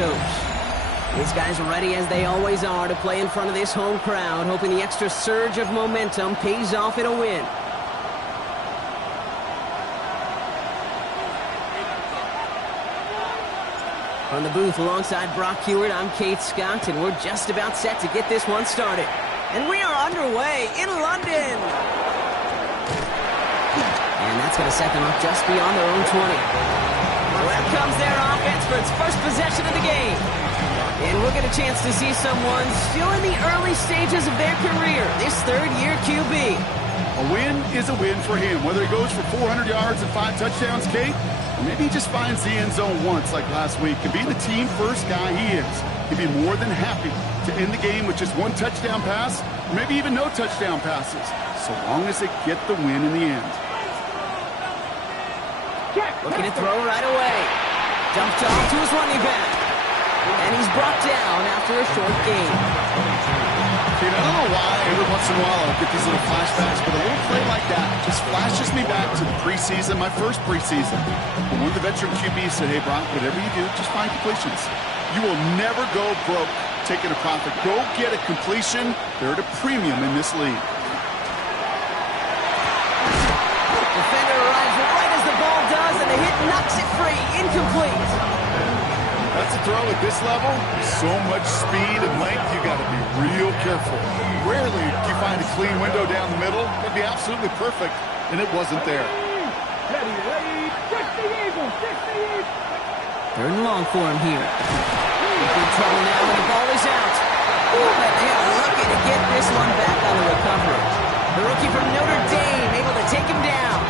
coach. These guys are ready, as they always are, to play in front of this home crowd, hoping the extra surge of momentum pays off in a win. From the booth alongside Brock Heward, I'm Kate Scott, and we're just about set to get this one started. And we are underway in London. And that's going to set them up just beyond their own 20. Well, comes their offense for its first possession of the game. And we'll get a chance to see someone still in the early stages of their career, this third-year QB. A win is a win for him, whether he goes for 400 yards and 5 touchdowns, Kate, or maybe he just finds the end zone once like last week. And being the team-first guy he is, he'd be more than happy to end the game with just 1 touchdown pass, or maybe even no touchdown passes, so long as they get the win in the end. Looking to throw right away. Dumped off to his running back. And he's brought down after a short gain. Kate, I don't know why every once in a while I'll get these little flashbacks, but a little play like that just flashes me back to the preseason, my first preseason. When one of the veteran QBs said, hey, Brock, whatever you do, just find completions. You will never go broke taking a profit. Go get a completion. They're at a premium in this league. Defender arrives right as the ball does, and the hit knocks it free. Incomplete. That's a throw at this level. So much speed and length, you got to be real careful. Rarely do you find a clean window down the middle. It'd be absolutely perfect, and it wasn't there. Third and long for him here. In trouble now, and the ball is out. Oh, but they are lucky to get this one back on the recovery. The rookie from Notre Dame able to take him down.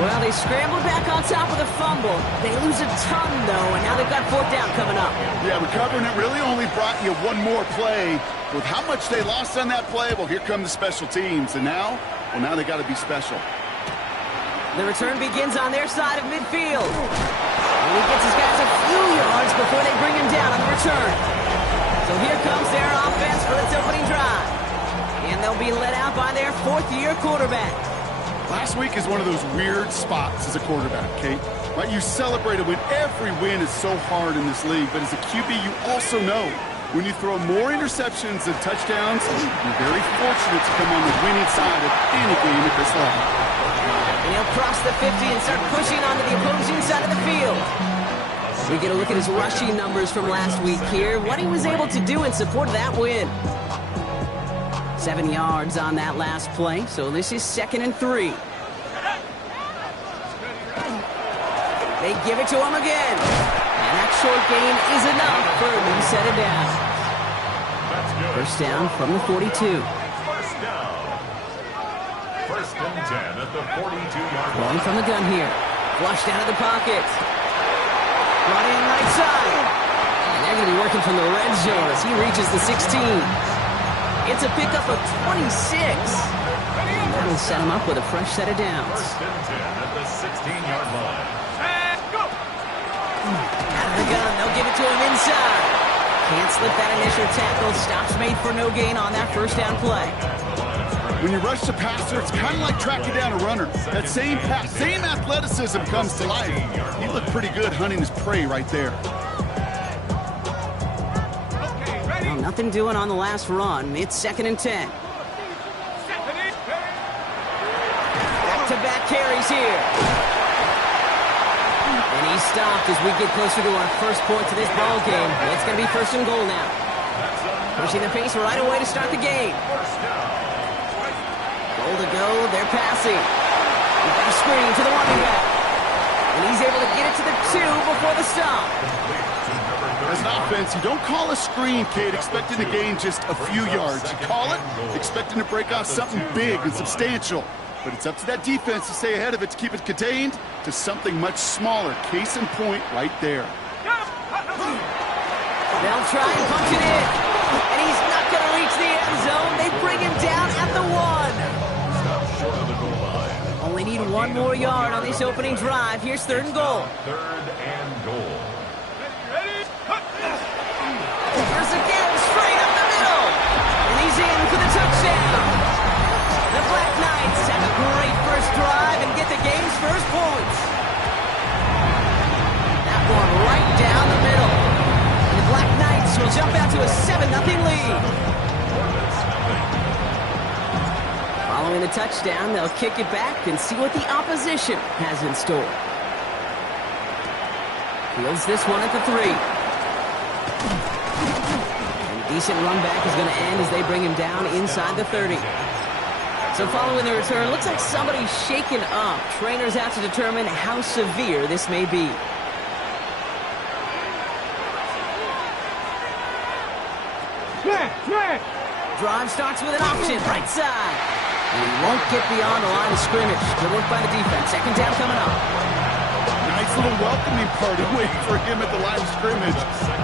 Well, they scrambled back on top of the fumble. They lose a ton, though, and now they've got 4th down coming up. Yeah, recovering it really only brought you one more play. With how much they lost on that play, well, here come the special teams. And now they got to be special. The return begins on their side of midfield. And he gets his guys a few yards before they bring him down on the return. So here comes their offense for its opening drive. And they'll be led out by their 4th-year quarterback. Last week is one of those weird spots as a quarterback, Kate. Right? You celebrate it when every win is so hard in this league, but as a QB, you also know when you throw more interceptions than touchdowns, you're very fortunate to come on the winning side of any game at this level. And he'll cross the 50 and start pushing onto the opposing side of the field. We get a look at his rushing numbers from last week here, what he was able to do in support of that win. 7 yards on that last play, so this is 2nd and 3. They give it to him again. And that short gain is enough for him to set it down. First down from the 42. First down. 1st and 10 at the 42-yard line. Going from the gun here. Flushed out of the pocket. Brought in right side. And they're going to be working from the red zone as he reaches the 16. It's a pickup of 26. And that'll set him up with a fresh set of downs. 1st and 10 at the 16-yard line. Out of the gun, they'll give it to him inside. Can't slip that initial tackle. Stops made for no gain on that first down play. When you rush the passer, it's kind of like tracking down a runner. That same pass, same athleticism comes to life. He looked pretty good hunting his prey right there. Well, nothing doing on the last run. It's 2nd and 10. Back-to-back carries here. And he's stopped as we get closer to our first point to this ball game. It's going to be 1st and goal now. Pushing the pace right away to start the game. Goal to go. They're passing. We've got a screen to the running back. And he's able to get it to the 2 before the stop. As an offense, you don't call a screen, Kate, expecting to gain just a few yards. You call it expecting to break off something big and substantial. But it's up to that defense to stay ahead of it, to keep it contained to something much smaller. Case in point right there. They'll try and punch it in. And he's not going to reach the end zone. They bring him down at the 1. Stop short of the goal line. Only need 1 more yard on this opening drive. Here's 3rd and goal. 3rd and goal. Here's again, straight up the middle. And he's in for the touchdown. The Black Knights have a great first drive and get the game's first points. That one right down the middle. 7-0 lead. Following the touchdown, they'll kick it back and see what the opposition has in store. Fields this one at the 3. And a decent run back is going to end as they bring him down inside the 30. So following the return, looks like somebody's shaken up. Trainers have to determine how severe this may be. Drive starts with an option, right side. And he won't get beyond the line of scrimmage. Good work by the defense. Second down coming up. Nice little welcoming party waiting for him at the line of scrimmage.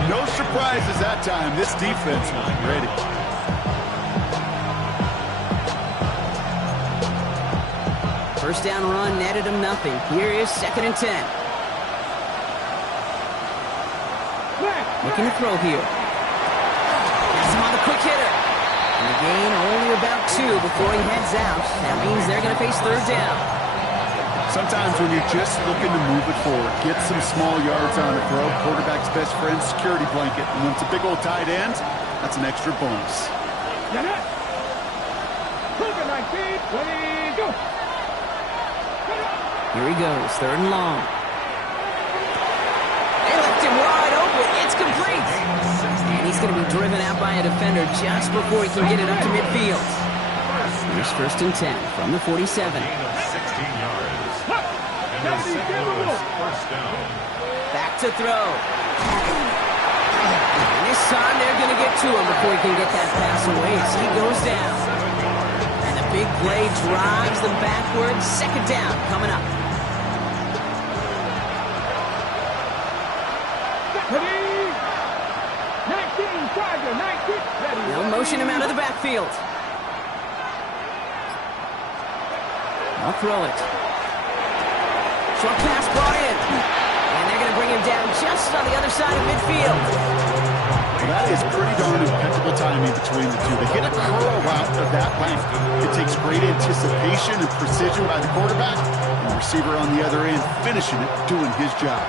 No surprises that time. This defense was ready. First down run netted him nothing. Here is 2nd and 10. Looking to throw here. Has him on the quick hitter. And the gain only about 2 before he heads out. That means they're going to face 3rd down. Sometimes when you're just looking to move it forward, get some small yards on a throw, quarterback's best friend, security blanket. And when it's a big old tight end, that's an extra bonus. Here he goes, 3rd and long. They left him wide open. It's complete. And he's going to be driven out by a defender just before he can get it up to midfield. Here's 1st and 10 from the 47. 16 yards. And St. Louis first down. Back to throw. And this time they're going to get to him before he can get that pass away as he goes down. And the big play drives them backwards. 2nd down coming up. They'll motion him out of the backfield. They'll throw it. Short pass brought in. And they're going to bring him down just on the other side of midfield. Well, that is pretty darn impeccable timing between the two. They hit a curl route of that length. It takes great anticipation and precision by the quarterback, and the receiver on the other end finishing it, doing his job.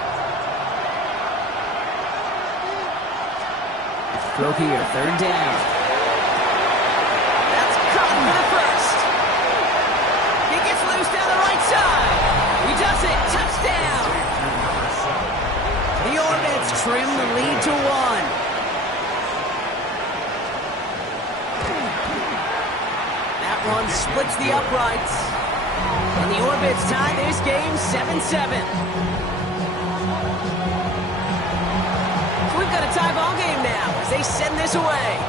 Throw here, 3rd down. That's caught for the first. He gets loose down the right side. He does it. Touchdown. The Orbits trim the lead to 1. That one splits the uprights. And the Orbits tie this game 7-7. We've got a tie ball game now as they send this away.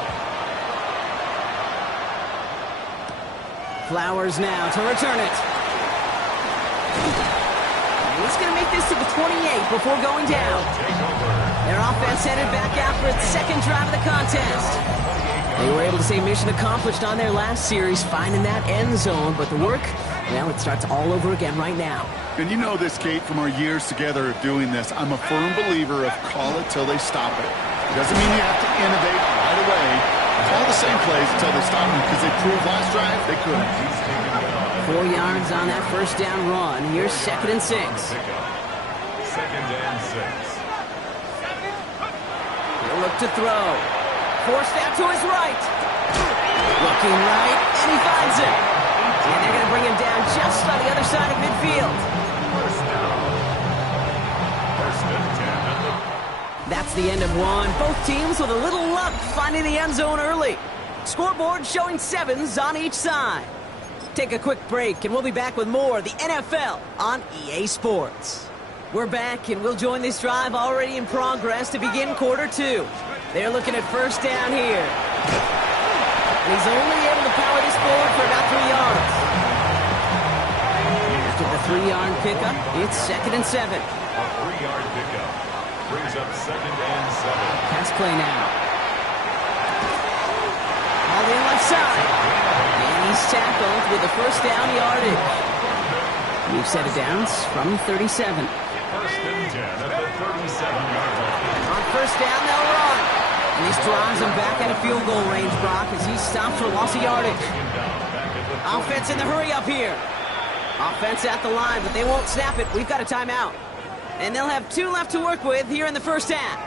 Flowers now to return it. And he's going to make this to the 28 before going down. Their offense headed back out for its 2nd drive of the contest. They were able to say mission accomplished on their last series, finding that end zone, but the work, well, it starts all over again right now. And you know this, Kate, from our years together of doing this. I'm a firm believer of call it till they stop it. It doesn't mean you have to innovate right away. Call the same plays until they stop them, because they proved last drive they couldn't. 4 yards on that first down run. Here's 2nd and 6. 2nd and 6. He'll look to throw. Forced out to his right. Looking right, and he finds it. And they're going to bring him down just on the other side of midfield. First down. 1st and 10. That's the end of one. Both teams with a little luck finding the end zone early. Scoreboard showing 7s on each side. Take a quick break, and we'll be back with more of the NFL on EA Sports. We're back, and we'll join this drive already in progress to begin quarter 2. They're looking at 1st down here. And he's only able to power this forward for about 3 yards. After the 3-yard pickup, it's 2nd and 7. A 3-yard pickup brings up 2nd and 7. Pass play now. All the left side. And he's tackled with the 1st down yardage. We've set it down from 37. 1st and 10 at the 37-yard line. On 1st down, they'll run. And this drives him back out of field goal range, Brock, as he stops for loss of yardage. Offense in the hurry up here. Offense at the line, but they won't snap it. We've got a timeout. And they'll have 2 left to work with here in the 1st half.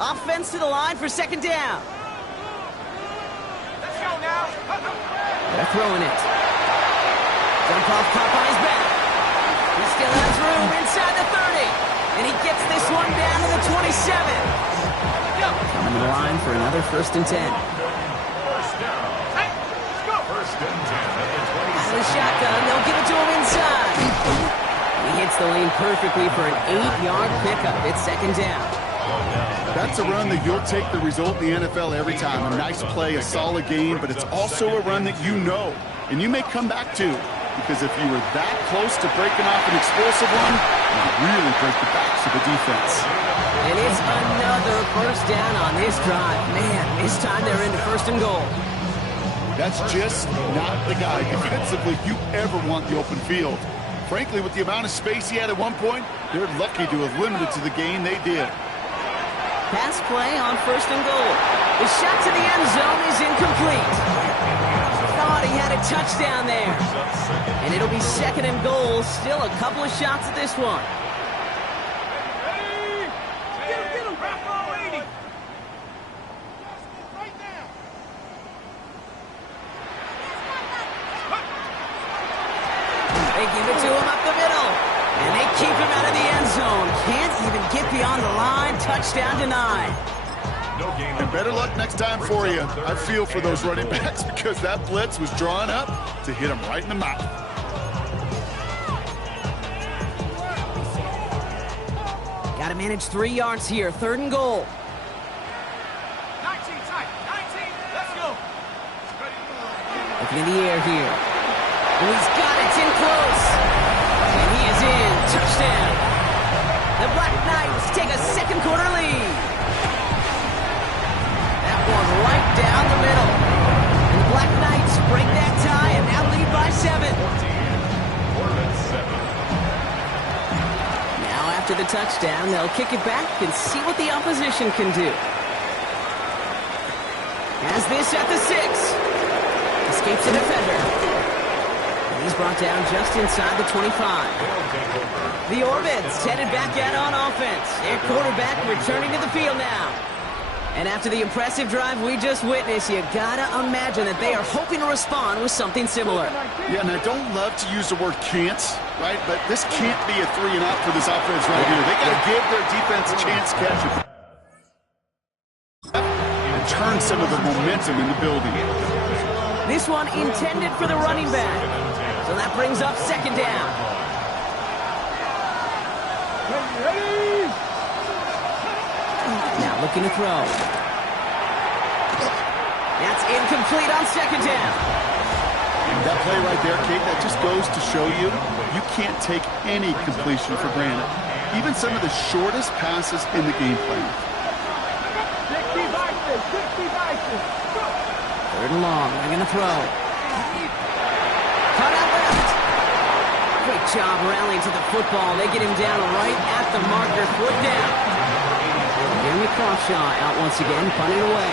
Offense to the line for second down. Let's go now. They're throwing it. Dump off caught by his back. He still has room inside the 30. And he gets this one down to the 27. Coming to the line for another 1st and 10. First down. Let's go. First and 10 at the Out 27. of the shotgun, they'll give it to him inside. He hits the lane perfectly for an 8-yard pickup. It's second down. That's a run that you'll take the result in the NFL every time. A nice play, a solid game, but it's also a run that you know, and you may come back to, because if you were that close to breaking off an explosive one, you really break the backs of the defense. And it's another first down on this drive. Man, this time they're into 1st and goal. That's just not the guy defensively you ever want the open field. Frankly, with the amount of space he had at one point, they're lucky to have limited to the gain they did. Pass play on 1st and goal. The shot to the end zone is incomplete. Thought he had a touchdown there. And it'll be 2nd and goal. Still a couple of shots at this one. Get him. Wrap all 80. Right now. They give it to him up the middle. And they keep him out of the end zone. Can't even get beyond the line. Touchdown denied. No gain. And better luck next time for you. I feel for those running backs because that blitz was drawn up to hit him right in the mouth. Got to manage 3 yards here. 3rd and goal. 19 tight. 19. Let's go. Looking in the air here. And he's got it. It's in close. And he is in. Touchdown. The Black Knights take a 2nd quarter lead. That one right down the middle. And the Black Knights break that tie and now lead by 7. 14. 7. Now after the touchdown, they'll kick it back and see what the opposition can do. Has this at the 6. Escapes the defender. And he's brought down just inside the 25. The Orbits headed back out on offense. Their quarterback returning to the field now. And after the impressive drive we just witnessed, you gotta imagine that they are hoping to respond with something similar. Yeah, and I don't love to use the word can't, right? But this can't be a 3 and out for this offense right here. They got to give their defense a chance to catch it and turn some of the momentum in the building. This one intended for the running back. So that brings up 2nd down. Now looking to throw. That's incomplete on 2nd down. That play right there, Kate, that just goes to show you, you can't take any completion for granted. Even some of the shortest passes in the game plan. 3rd and long. They're going to throw. Cut out left. Great job rallying to the football. They get him down right at the marker. Foot down. Jeremy Crawshaw out once again, punting away.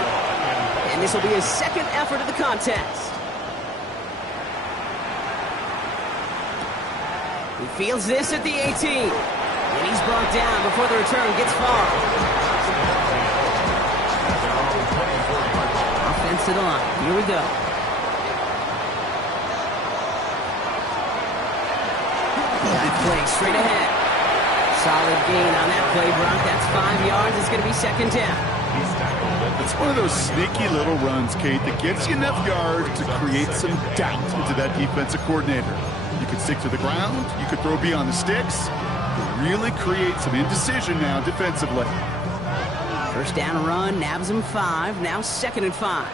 And this will be his 2nd effort of the contest. He fields this at the 18. And he's brought down before the return gets far. Offense to the line. Here we go. That play straight ahead. Solid gain on that play, Brock. That's 5 yards. It's going to be 2nd down. It's one of those sneaky little runs, Kate, that gets you enough yards to create some doubt into that defensive coordinator. You could stick to the ground. You could throw beyond the sticks. Really create some indecision now defensively. 1st down run, nabs him 5. Now 2nd and 5.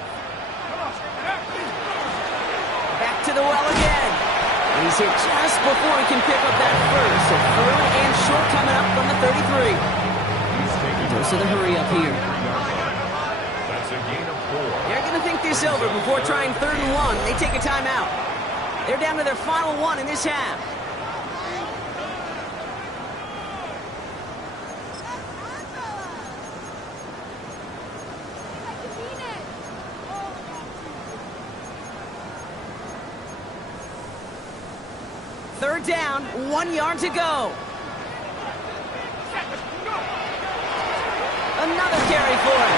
Back to the well again. And he's hit just before he can pick up that first. So 3rd and short coming up from the 33. Dose of the hurry up here. That's a gain of 4. They're going to think this over before trying 3rd and 1. They take a timeout. They're down to their final 1 in this half. Third down, 1 yard to go. Another carry for him.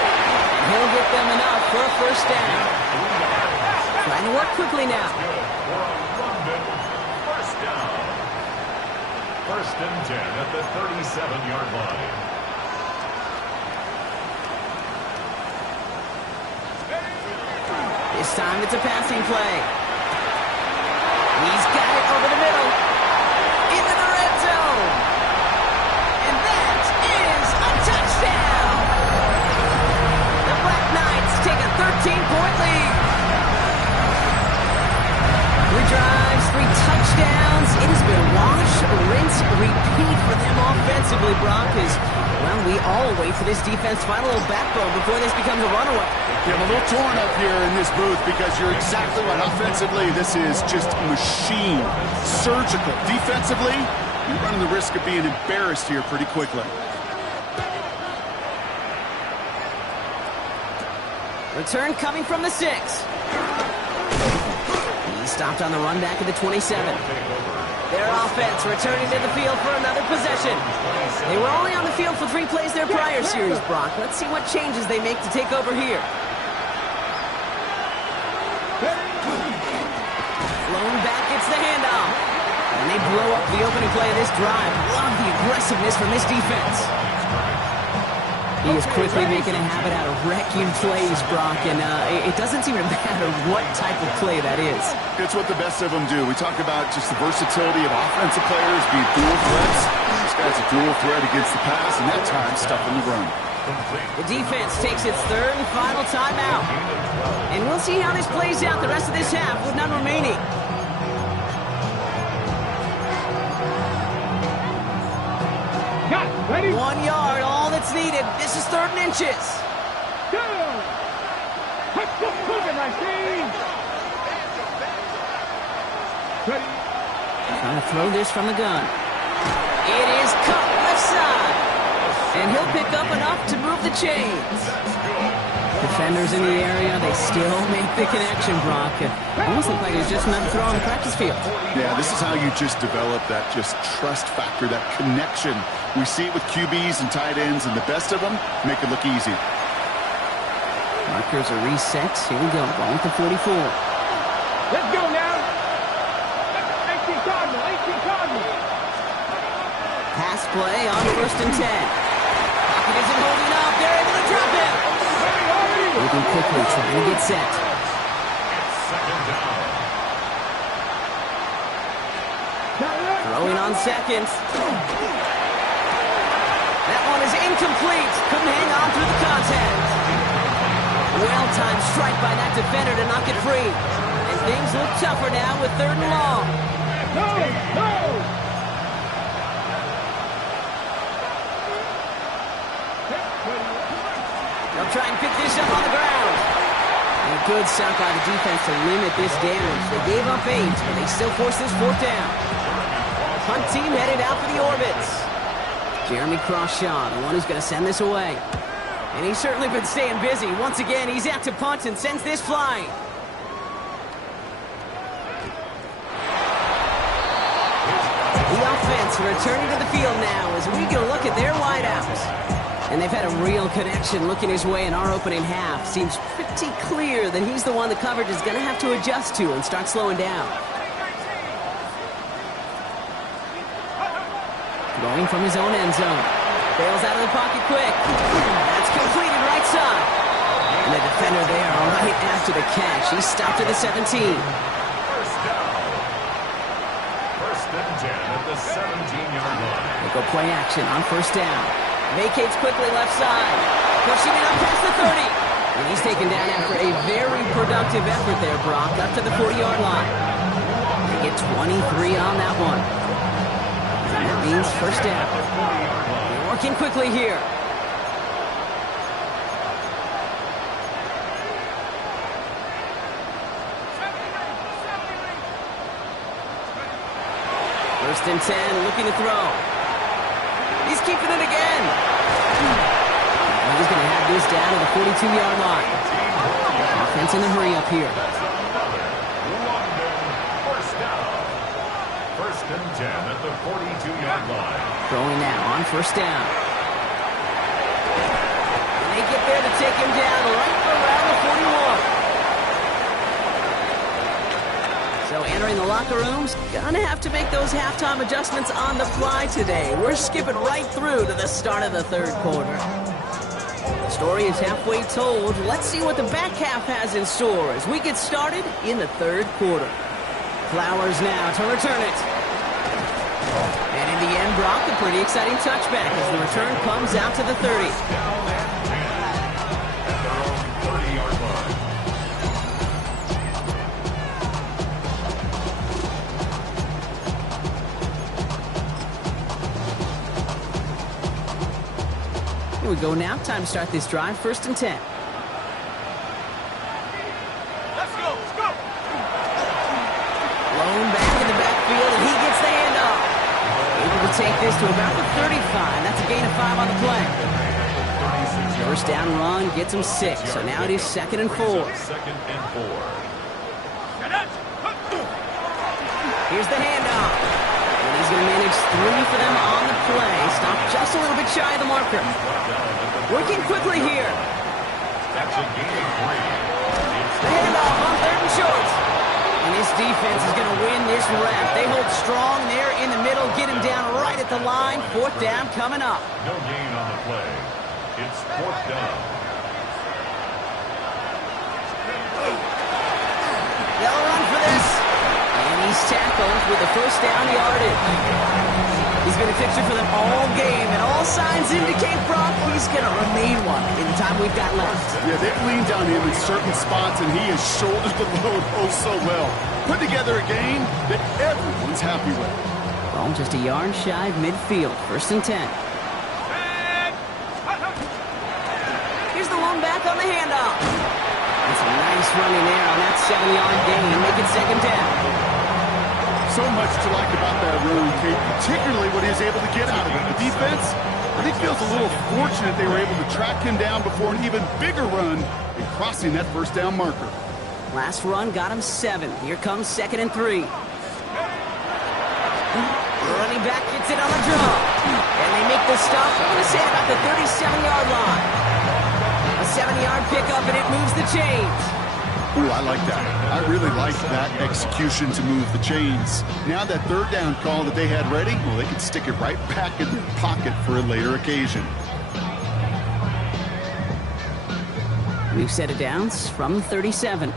He'll get them enough for a first down. Trying to work quickly now. First down. First and 10 at the 37-yard line. This time it's a passing play. He's got it over the middle. Into the red zone. And that is a touchdown. The Black Knights take a 13-point lead. 3 drives, 3 touchdowns. It has been wash, rinse, repeat for them offensively, Brock. Well, we all wait for this defense to find a little backbone before this becomes a runaway. Yeah, I'm a little torn up here in this booth because you're exactly right. Offensively, this is just machine, surgical. Defensively, you're running the risk of being embarrassed here pretty quickly. Return coming from the 6. He stopped on the run back at the 27. Their offense returning to the field for another possession. They were only on the field for 3 plays their prior series, Brock. Let's see what changes they make to take over here. Flown back gets the handoff. And they blow up the opening play of this drive. Love the aggressiveness from this defense. He is quickly making a habit out of wrecking plays, Brock, and it doesn't seem to matter what type of play that is. It's what the best of them do. We talk about just the versatility of offensive players being dual threats. This guy's a dual threat against the pass, and that time stuffing the run. The defense takes its 3rd and final timeout. And we'll see how this plays out the rest of this half with none remaining. Ready? 1 yard, all that's needed. This is 3rd and inches. Go! Let's go moving, I see! Ready? Trying to throw this from the gun. It is caught left side. And he'll pick up enough to move the chains. Defenders in the area, they still make the connection, Brock. It almost looked like it was just another throw on the practice field. Yeah, this is how you just develop that just trust factor, that connection. We see it with QBs and tight ends, and the best of them make it look easy. Markers are reset. Here we go. Ball at the 44. Let's go now! 18 Cardinal, 18 Cardinal! Pass play on 1st and 10. Pocket isn't holding up. They're able to drop him. Moving quickly, trying to get set. Second down. Throwing on 2nd. That one is incomplete. Couldn't hang on through the contact. Well-timed strike by that defender to knock it free. And things look tougher now with 3rd and long. No! No! They'll try and pick this up on the ground. And a good stop by the defense to limit this damage. They gave up 8, but they still forced this 4th down. Punt team headed out for the orbits. Jeremy Crawshaw, the one who's going to send this away. And he's certainly been staying busy. Once again, he's out to punt and sends this flying. The offense returning to the field now as we get a look at their wideouts. And they've had a real connection looking his way in our opening half. Seems pretty clear that he's the one the coverage is going to have to adjust to and start slowing down. Throwing from his own end zone. Bails out of the pocket quick. That's completed right side. And the defender there right after the catch. He stopped at the 17. First down. First and 10 at the 17-yard line. They go play action on 1st down. Vacates quickly left side. Pushing it up past the 30. And he's taken down after a very productive effort there, Brock, up to the 40-yard line. They get 23 on that one. And that means 1st down. They're working quickly here. First and 10, looking to throw. He's keeping it again. And he's going to have this down to the 42-yard line. Offense in the hurry up here. First down. First and 10 at the 42-yard line. Throwing now on 1st down. there to take him down right around the 41. So entering the locker rooms, gonna have to make those halftime adjustments on the fly today. We're skipping right through to the start of the third quarter. The story is halfway told. Let's see what the back half has in store as we get started in the third quarter. Flowers now to return it. And in the end, Brock, a pretty exciting touchback as the return comes out to the 30. Down and 10 at their own 30-yard line. Here we go now. Time to start this drive. 1st and 10. Let's go. Blown back in the backfield, and he gets the handoff. Able to take this to about the 35. That's a gain of 5 on the play. 36 First down run gets him 6. So now it is 2nd and 4. Second and 4. Here's the handoff. And he's going to manage 3 for them on the play. Stop just a little bit shy of the marker. Working quickly here. That's a gain of 3. It's The handoff on 3rd and short. And this defense is going to win this rep. They hold strong there in the middle, get him down right at the line. 4th down coming up. no gain on the play. It's 4th down. They'll run for this. And he's tackled with the 1st down yardage. He's been a fixture for them all game, and all signs indicate, Brock, he's going to remain one in the time we've got left. Yeah, they've leaned on him in certain spots, and he has shouldered the load oh so well. Put together a game that everyone's happy with. Ball just a yard shy of midfield. 1st and 10. Here's the lone back on the handoff. And some nice running there on that 7-yard gain. Make it 2nd down. So much to like about that run, Kate, particularly what he was able to get out of it. The defense, I think, feels a little fortunate they were able to track him down before an even bigger run and crossing that 1st down marker. Last run got him 7. Here comes 2nd and 3. Running back gets it on the draw. And they make the stop, I'm going to say, about the 37-yard line. A 7-yard pickup, and it moves the chains. Ooh, I like that. I really like that execution to move the chains. Now that 3rd down call that they had ready, well, they can stick it right back in their pocket for a later occasion. New set of downs from 37.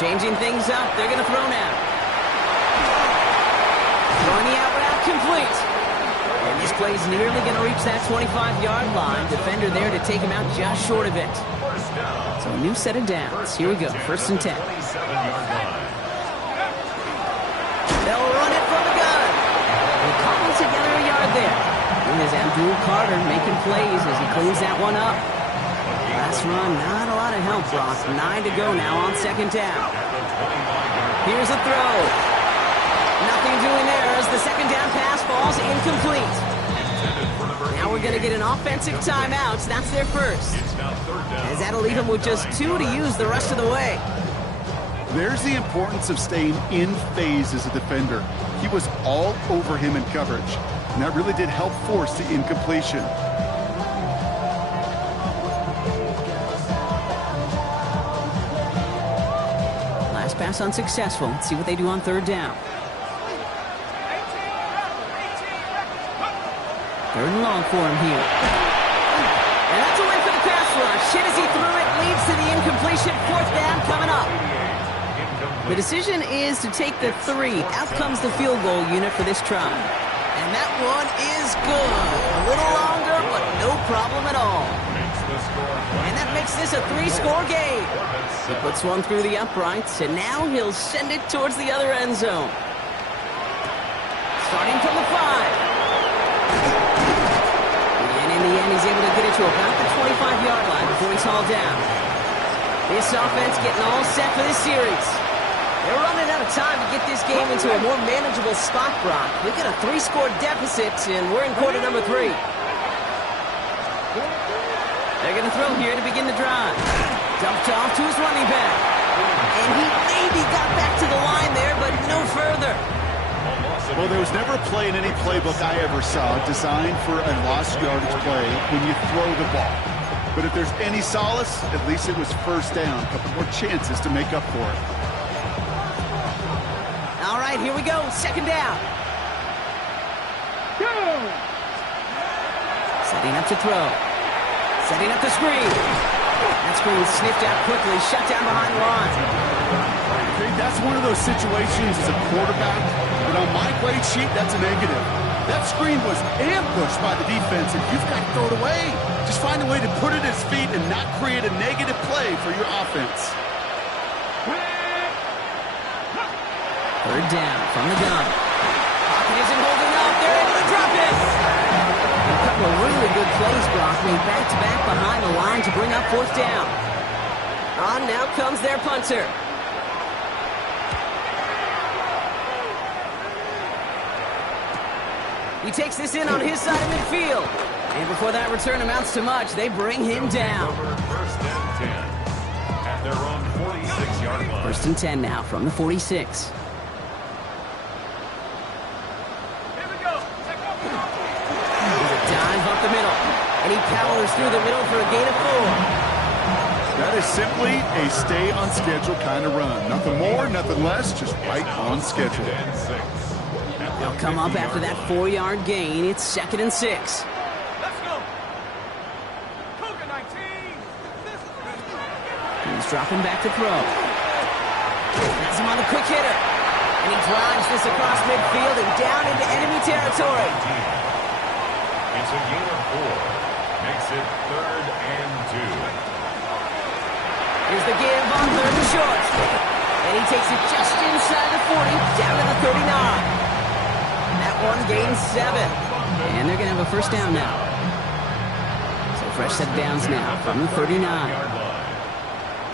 Changing things up. They're going to throw now. Throwing the out route complete. And this play is nearly going to reach that 25-yard line. Defender there to take him out just short of it. So a new set of downs. Here we go. 1st and 10. 27-yard line. They'll run it from the gun. They'll cobble together a yard there. And there's Abdul Carter making plays as he cleans that one up. Last run, not a lot of help, Brock. 9 to go now on 2nd down. Here's a throw. Nothing doing there as the 2nd down pass falls incomplete. Now we're going to get an offensive timeout. That's their first. It's now 3rd down. As that'll leave them with just 2 to use the rest of the way. There's the importance of staying in phase as a defender. He was all over him in coverage, and that really did help force the incompletion. Last pass unsuccessful. Let's see what they do on 3rd down. 3rd and long for him here. And that's a win for the pass rush. Hit as he threw it, leads to the incompletion. 4th down coming up. The decision is to take the 3. Out comes the field goal unit for this try. And that one is good. A little longer, but no problem at all. And that makes this a 3-score game. He puts one through the uprights, and now he'll send it towards the other end zone. Starting from the 5. And in the end, he's able to get it to about the 25-yard line before he's hauled down. This offense getting all set for this series. They're running out of time to get this game into a more manageable spot, Brock. We've got a 3-score deficit, and we're in quarter number 3. They're going to throw here to begin the drive. Dumped off to his running back. And he maybe got back to the line there, but no further. Well, there was never a play in any playbook I ever saw designed for a lost yardage play when you throw the ball. But if there's any solace, at least it was first down. A couple more chances to make up for it. All right, here we go. Second down. Setting up to throw. Setting up the screen. That screen sniffed out quickly, shut down behind the line. Okay, that's one of those situations as a quarterback, but on my grade sheet, that's a negative. That screen was ambushed by the defense, and you've got to throw it away. Just find a way to put it at his feet and not create a negative play for your offense. Third down from the gun. Pocket isn't holding up. They're able to drop it. A couple of really good plays, Brock, made back-to-back behind the line to bring up fourth down. On now comes their punter. He takes this in on his side of midfield. And before that return amounts to much, they bring him down. First and 10 at their own 46-yard line. First and 10 now from the 46. Dive up the middle, and he powers through the middle for a gain of 4. That is simply a stay-on-schedule kind of run. Nothing more, nothing less, just right on schedule. And 6. They'll come up after that 4-yard gain. It's second and 6. Let's go. Cougar 19. He's dropping back to throw. Has him on the quick hitter. And he drives this across midfield and down into enemy territory. It's a gain of 4. Makes it third and 2. Here's the give on third and short. And he takes it just inside the 40, down to the 39. That one gains 7. And they're going to have a first down now. So fresh set of downs now from the 39.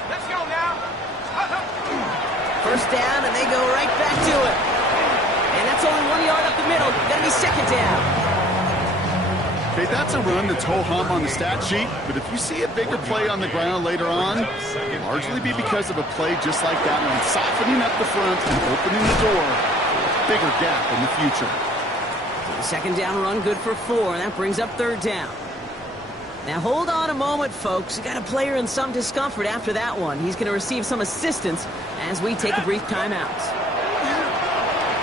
Let's go now. First down, and they go right back to it. And that's only 1 yard up the middle. Going to be second down. Okay, that's a run that's ho-hum on the stat sheet, but if you see a bigger play on the ground later on, it'll largely be because of a play just like that one, softening up the front and opening the door. Bigger gap in the future. The second down run good for 4, and that brings up third down. Now hold on a moment, folks. You got a player in some discomfort after that one. He's going to receive some assistance as we take a brief timeout.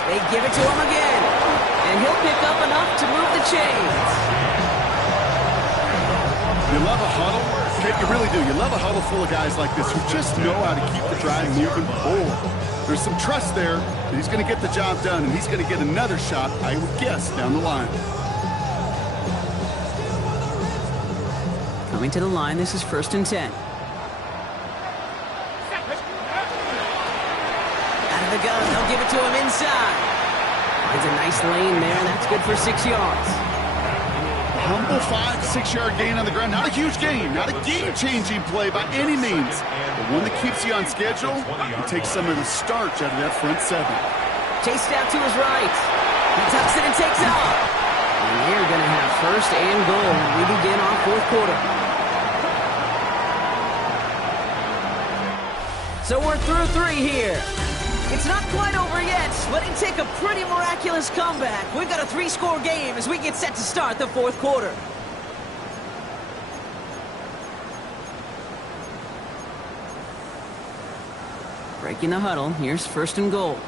They give it to him again, and he'll pick up enough to move the chains. You love a huddle. Okay, you really do. You love a huddle full of guys like this who just know how to keep the drive moving forward. There's some trust there that he's going to get the job done, and he's going to get another shot, I would guess, down the line. Coming to the line, this is first and 10. Out of the gun, they'll give it to him inside. Finds a nice lane there, and that's good for 6 yards. Humble 5-6 yard gain on the ground. Not a huge gain, not a game-changing play by any means, but one that keeps you on schedule and takes some of the starch out of that front 7. Chased out to his right. He tucks it and takes off. And they're going to have first and goal. We begin our fourth quarter. So we're through 3 here. It's not quite over yet, but it take a pretty miraculous comeback. We've got a 3-score game as we get set to start the fourth quarter. Breaking the huddle, here's first and goal.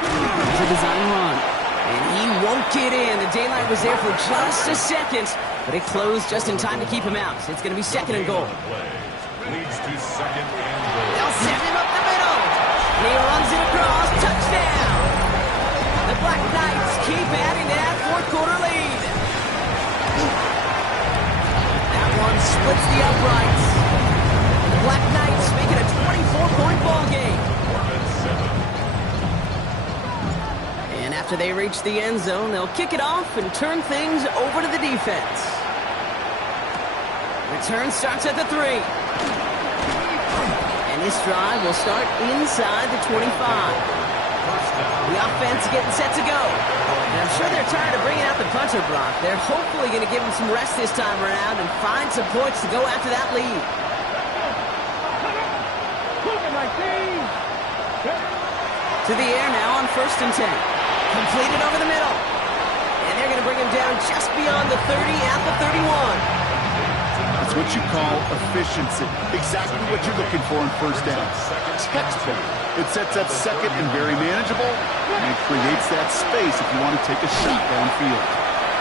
It's a design run, and he won't get in. The daylight was there for just a second, but it closed just in time to keep him out. It's going to be second and goal. Leads to second and goal. They'll send him up the middle. And he runs it across. Touchdown. The Black Knights keep adding to that fourth quarter lead. That one splits the uprights. The Black Knights make it a 24-point ball game. And after they reach the end zone, they'll kick it off and turn things over to the defense. Return starts at the 3. And this drive will start inside the 25. The offense getting set to go. And I'm sure they're tired of bringing out the punch answer, Brock. They're hopefully going to give him some rest this time around and find some points to go after that lead. To the air now on 1st and 10. Completed over the middle. And they're going to bring him down just beyond the 30 at the 31. It's what you call efficiency. Exactly what you're looking for in 1st down. Textbook. It sets up 2nd and very manageable, and it creates that space if you want to take a shot downfield.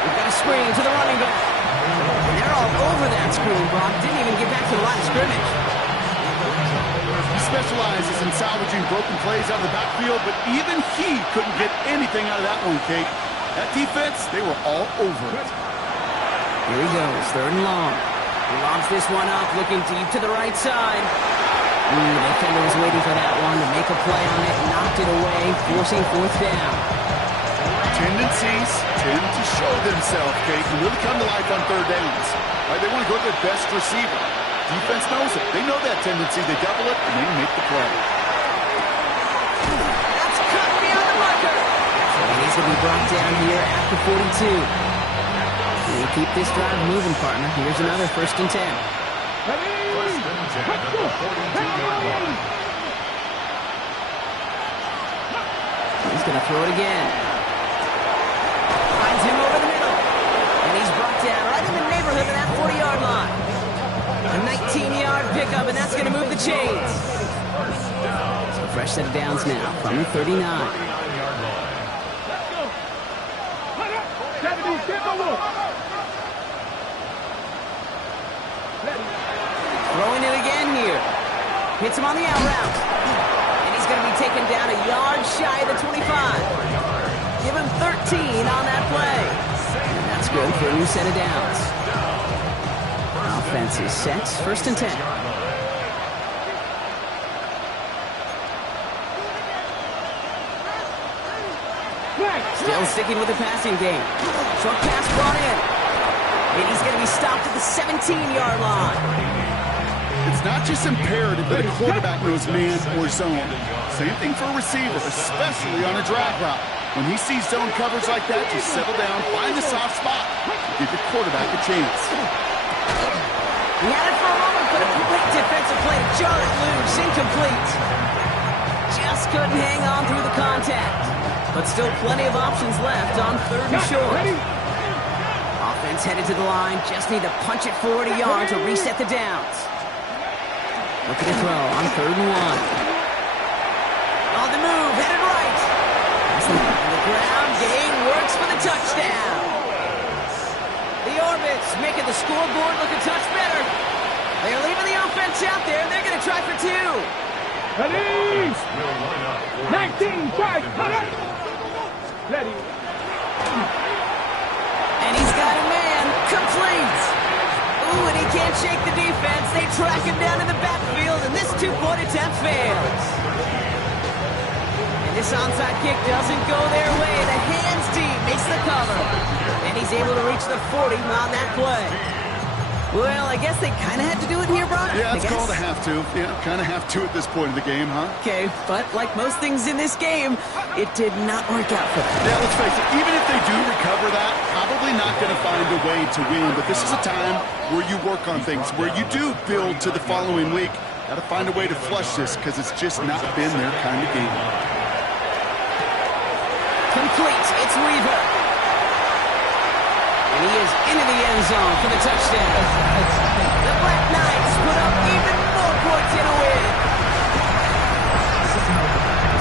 We've got a screen to the running back. And they're all over that screen, Brock. Didn't even get back to the line of scrimmage. He specializes in salvaging broken plays out of the backfield, but even he couldn't get anything out of that one, Kate. That defense, they were all over it. Here he goes, 3rd and long. He lobs this one up, looking deep to the right side. The defender was waiting for that one to make a play on it, knocked it away, forcing 4th down. Tendencies tend to show themselves, Kate, and really come to life on 3rd downs. Right? They want to go to their best receiver. Defense knows it. They know that tendency. They double it, and they make the play. That's cut beyond the marker. And he's going to be brought down here at the 42. We keep this drive moving, partner. Here's another 1st and 10. 1st and 10 at the 42-yard line. He's going to throw it again. Finds him over the middle. And he's brought down right in the neighborhood of that 40-yard line. A 19-yard pickup, and that's going to move the chains. So fresh set of downs now from the 39. Throwing it again here. Hits him on the out route. And he's going to be taken down a yard shy of the 25. Give him 13 on that play. And that's good for a new set of downs. Offense is set. 1st and 10. Still sticking with the passing game. Short pass brought in. And he's going to be stopped at the 17-yard line. It's not just imperative that a quarterback knows man or zone. Same thing for a receiver, especially on a drag route. When he sees zone coverage like that, just settle down, find the soft spot, give your quarterback a chance. He had it for a moment, but a quick defensive play to jar it loose, incomplete. Just couldn't hang on through the contact. But still plenty of options left on 3rd and short. Offense headed to the line, just need to punch it forward a yard to reset the downs. Looking to throw on 3rd and 1. On the move, headed right. On the ground, gain works for the touchdown. The Orbits making the scoreboard look a touch better. They're leaving the offense out there, and they're going to try for 2. Ready? 19, try, cut it. Ready. And he's got a man, complete. Ooh, and he can't shake the defense. They track him down in the backfield, and this 2-point attempt fails. And this onside kick doesn't go their way. The hands deep makes the cover. And he's able to reach the 40 on that play. Well, I guess they kind of had to do it here, Brock. Yeah, it's called a have to. Yeah, kind of have to at this point of the game, huh? Okay, but like most things in this game, it did not work out for them. Yeah, let's face it, even if they do recover that, probably not going to find a way to win. But this is a time where you work on things, where you do build to the following week. Got to find a way to flush this because it's just not been their kind of game. Complete. It's Weaver. And he is into the end zone for the touchdown. The Black Knights put up even more points in a win.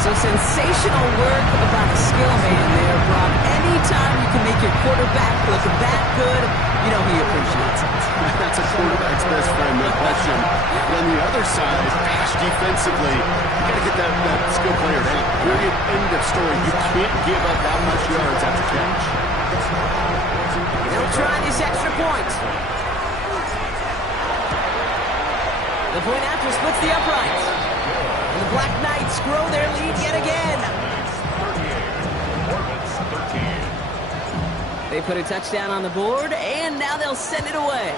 So sensational work by the skill man there, Brock. Anytime you can make your quarterback look that good, you know he appreciates it. That's a quarterback's best friend, no question. But on the other side, gosh, defensively, you got to get that skill player down. Period, end of story. You can't give up that much yards after catch. They'll try this extra point. The point after splits the uprights. And the Black Knights grow their lead yet again. They put a touchdown on the board, and now they'll send it away.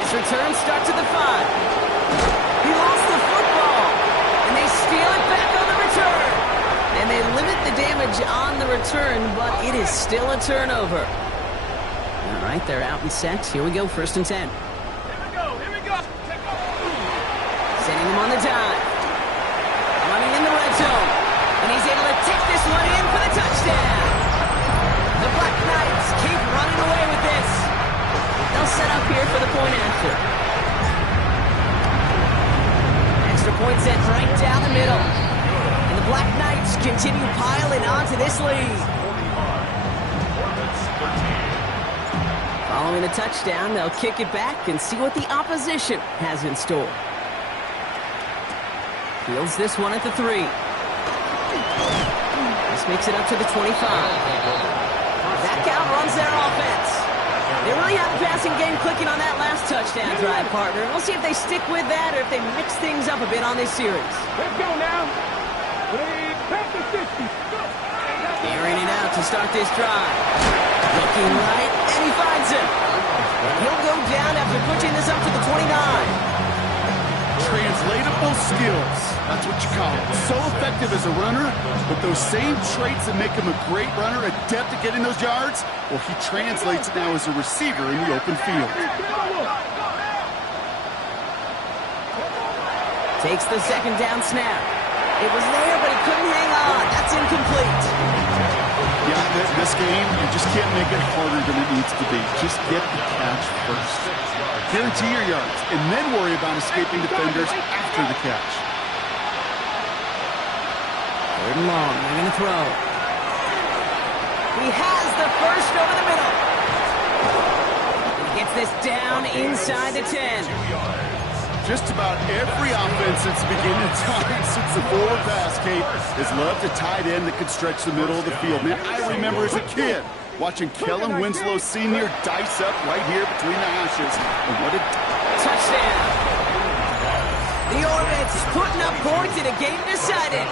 His return starts at the 5. He lost the football, and they steal it back on the return. And And they limit the damage on the return, but it is still a turnover. All right, they're out in sets. Here we go, 1st and 10. Here we go. Sending him on the dive. Running in the red zone. And he's able to take this one in for the touchdown. The Black Knights keep running away with this. They'll set up here for the point after. Extra point set right down the middle. And the Black Knights continue piling onto this lead. Following a touchdown, they'll kick it back and see what the opposition has in store. Fields this one at the 3. This makes it up to the 25. That count runs their offense. They really have the passing game clicking on that last touchdown drive, partner. We'll see if they stick with that or if they mix things up a bit on this series. Let's go now. Back to 60. Airing it out to start this drive. Looking right, and he finds him. He'll go down after pushing this up to the 29. Translatable skills. That's what you call it. So effective as a runner, but those same traits that make him a great runner, adept at getting those yards, well, he translates it now as a receiver in the open field. Takes the 2nd down snap. It was there, but he couldn't hang on. That's incomplete. Yeah, this game, you just can't make it harder than it needs to be. Just get the catch first. Guarantee your yards, and then worry about escaping defenders after the catch. 3rd and long, they're going to throw. He has the first over the middle. He gets this down inside the 10. Just about every offense since the beginning of time, since the forward pass, Kate, has loved a tight end that could stretch the middle of the field. Man, I remember as a kid watching Kellen Winslow Sr. dice up right here between the hashes. And what a touchdown. The Orbits putting up points in a game decided.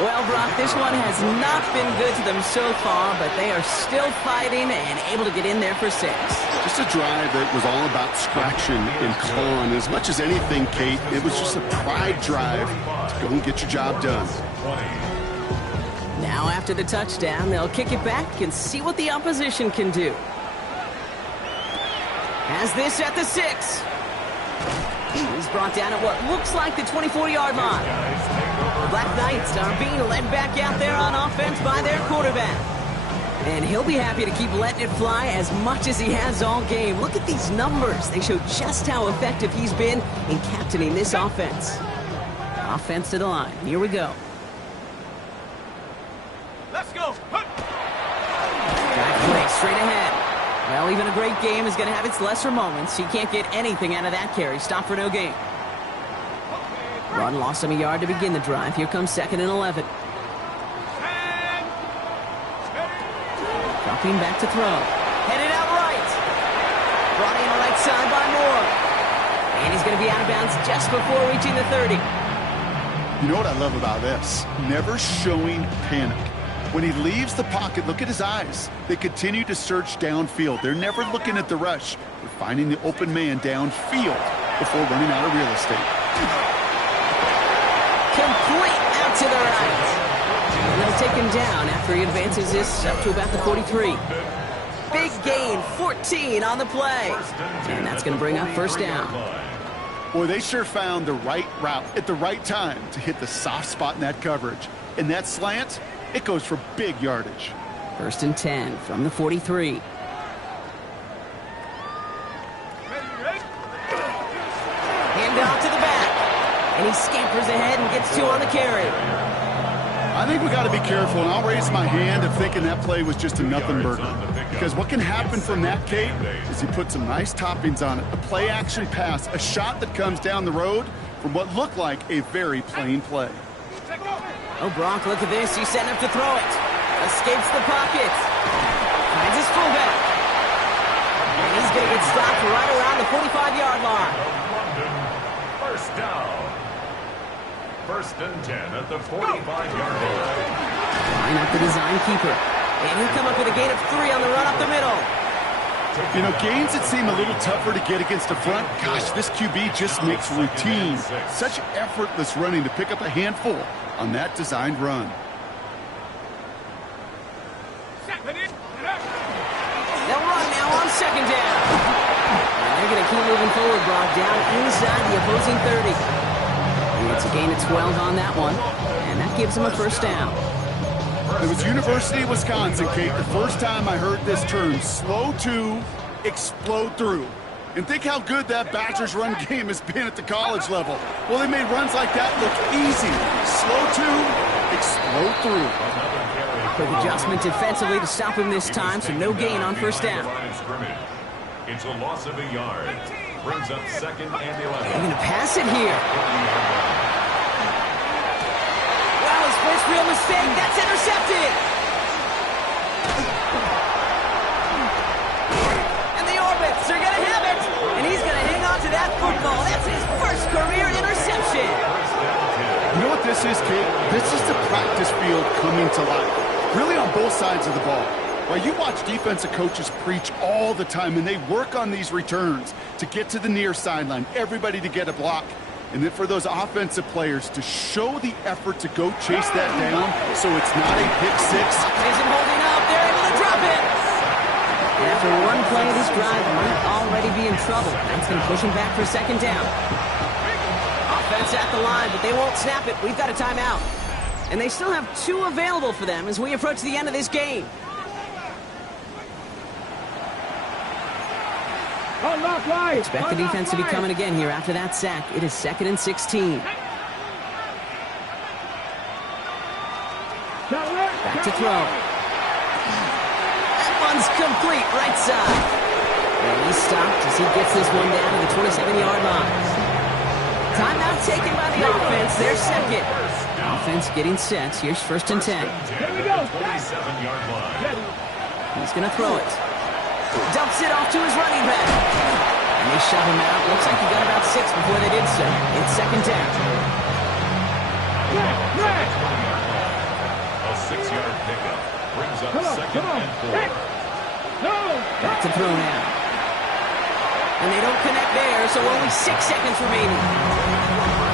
Well, Brock, this one has not been good to them so far, but they are still fighting and able to get in there for 6. Just a drive that was all about scratching and clawing. As much as anything, Kate, it was just a pride drive to go and get your job done. Now after the touchdown, they'll kick it back and see what the opposition can do. Has this at the 6. He's brought down at what looks like the 24-yard line. Black Knights are being led back out there on offense by their quarterback. And he'll be happy to keep letting it fly as much as he has all game. Look at these numbers. They show just how effective he's been in captaining this offense. Offense to the line. Here we go. Let's go. Drive play straight ahead. Well, even a great game is going to have its lesser moments. He can't get anything out of that carry. Stop for no gain. Run lost him a yard to begin the drive. Here comes 2nd and 11. Dropping back to throw. Headed out right. Brought in right side by Moore. And he's going to be out of bounds just before reaching the 30. You know what I love about this? Never showing panic. When he leaves the pocket, look at his eyes. They continue to search downfield. They're never looking at the rush. They're finding the open man downfield before running out of real estate. Complete out to the right. And they'll take him down after he advances this up to about the 43. Big gain, 14 on the play. And that's going to bring up 1st down. Boy, they sure found the right route at the right time to hit the soft spot in that coverage. And that slant, it goes for big yardage. 1st and 10 from the 43. Hand off to the back. And he scampers ahead and gets 2 on the carry. I think we got to be careful, and I'll raise my hand of thinking that play was just a nothing burger. Because what can happen from that, Kate, is he put some nice toppings on it. A play-action pass, a shot that comes down the road from what looked like a very plain play. Oh, Brock, look at this. He's setting up to throw it. Escapes the pocket. Finds his fullback. And he's going to get stopped right around the 45-yard line. London, 1st down. 1st and 10 at the 45-yard line. Line up the design keeper. And he'll come up with a gain of 3 on the run up the middle. You know, gains that seem a little tougher to get against the front, gosh, this QB just makes routine. Such effortless running to pick up a handful on that designed run. They'll run now on second down. And they're going to keep moving forward, Brock, down inside the opposing 30. And it's a gain of 12 on that one, and that gives them a first down. It was University of Wisconsin, Kate, the first time I heard this term, slow to explode through. And think how good that Badgers run game has been at the college level. Well, they made runs like that look easy. Slow to explode through. Quick adjustment defensively to stop him this time, so no gain on first down. It's a loss of a yard. Brings up second and 11. They're going to pass it here. Wow, his first real mistake. That's intercepted. And the Orbits are going to have it. And he's going to hang on to that football. That's his first career interception. You know what this is, Kate? This is the practice field coming to life. Really on both sides of the ball. Well, you watch defensive coaches preach all the time, and they work on these returns to get to the near sideline, everybody to get a block. And then for those offensive players to show the effort to go chase that down so it's not a pick six. Isn't holding up. They're able to drop it. And after one play of this drive, might already be in trouble. That's going to push him back for second down. Offense at the line, but they won't snap it. We've got a timeout. And they still have 2 available for them as we approach the end of this game. Expect the defense to be coming again here after that sack. It is 2nd and 16. Back to throw. That one's complete, right side. And he's stopped as he gets this one down to the 27-yard line. Timeout taken by the offense. Their second. Offense getting set. Here's 1st and 10. He's going to throw it. Dumps it off to his running back. And they shove him out. Looks like he got about 6 before they did so. It's 2nd down. A 6-yard pickup brings up 2nd and 4. Back to throw now. And they don't connect there, so only 6 seconds remaining.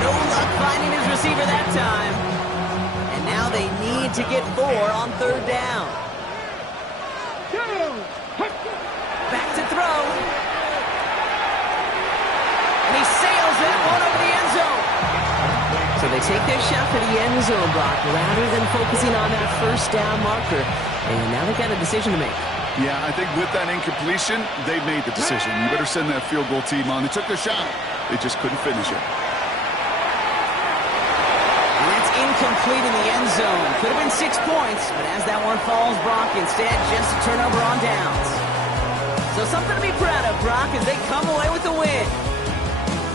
No luck finding his receiver that time. And now they need to get 4 on 3rd down. Back to throw. And he sails that one over the end zone. So they take their shot for the end zone block rather than focusing on that first down marker. And now they've got a decision to make. Yeah, I think with that incompletion, they made the decision. You better send that field goal team on. They took their shot. They just couldn't finish it. And that's incomplete in the end zone. Could have been 6 points, but as that one falls, Brock, instead just a turnover on downs. So something to be proud of, Brock, as they come away with the win.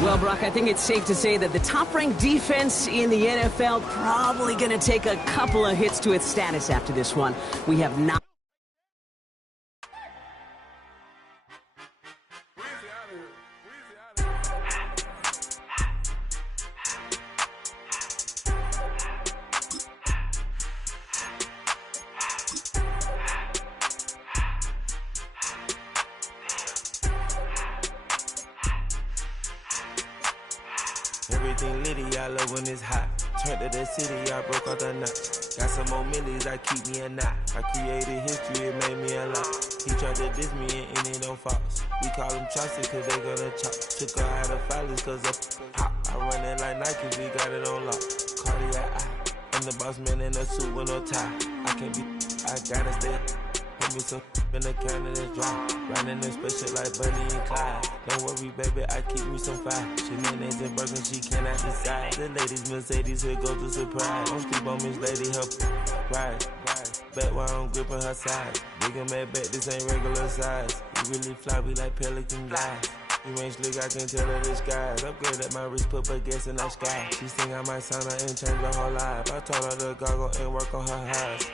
Well, Brock, I think it's safe to say that the top-ranked defense in the NFL probably going to take a couple of hits to its status after this one. We have not. Everything litty, I love when it's hot. Turned to the city, I broke out the knot. Got some more millies, I keep me a knot. I created history, it made me a lot. He tried to diss me and it don't false. We call them chopsticks cause they gonna chop. Took her out of filers cause of hot. I run it like Nike, we got it on lock. Cardiac eye. I'm the boss man in a suit with no tie. I can't be, I gotta stay. Put me some in the can of the dry. Riding in special like Bunny and Clyde. Don't worry, baby, I keep me some fire. She mayonnaise and burger, she cannot decide. The ladies Mercedes, here go to surprise. Don't sleep on Miss Lady, help ride. Back while I'm gripping her side. Big and mad back, this ain't regular size. We really fly, we like pelican guys. You ain't slick, I can tell her the skies. Upgrade at my wrist, put baguettes in the sky. She think I might sign her and change her whole life. I told her to goggle and work on her highs.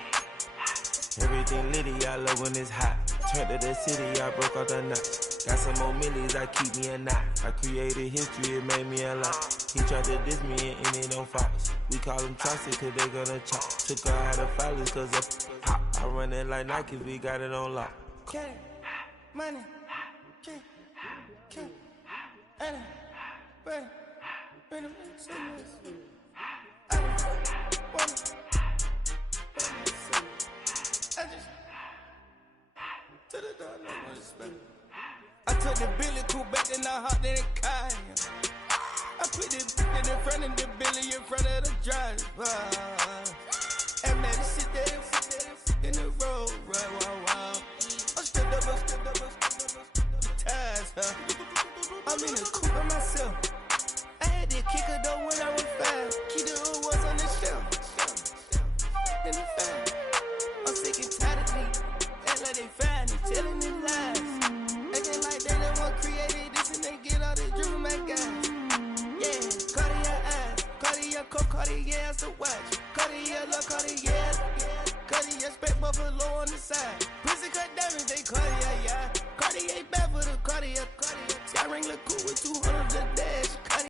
Everything litty, I love when it's hot. Turned to the city, I broke out the knot. Got some more millies, I keep me a knot. I created history, it made me a lot. He tried to diss me and it don't false. We call them chopsticks cause they gonna chop. Took her out of filers cause of hot. I run it like Nike, we got it on lock. Okay, money. I took the Billy Cool back and I hopped in the car. I put the in front of the Billy in front of the driver. And man, sit there in the road, right, wow. I stood up, ties, huh? I'm in the coupe by myself. I had that kicker though when I was 5. Key the was on the shelf. In the fan. I'm sick and tired of me. Act like they find it, telling them lies. Acting like they the one created this and they get all this driven my guys. Yeah, Cartier eyes, Cartier coat, Cartier as the watch. Cartier look, Cartier, Cartier spec buffalo on the side. Pussy cut diamonds, they Cartier, yeah. Cartier bad for the Cartier. Sky ring look cool with 200 a day.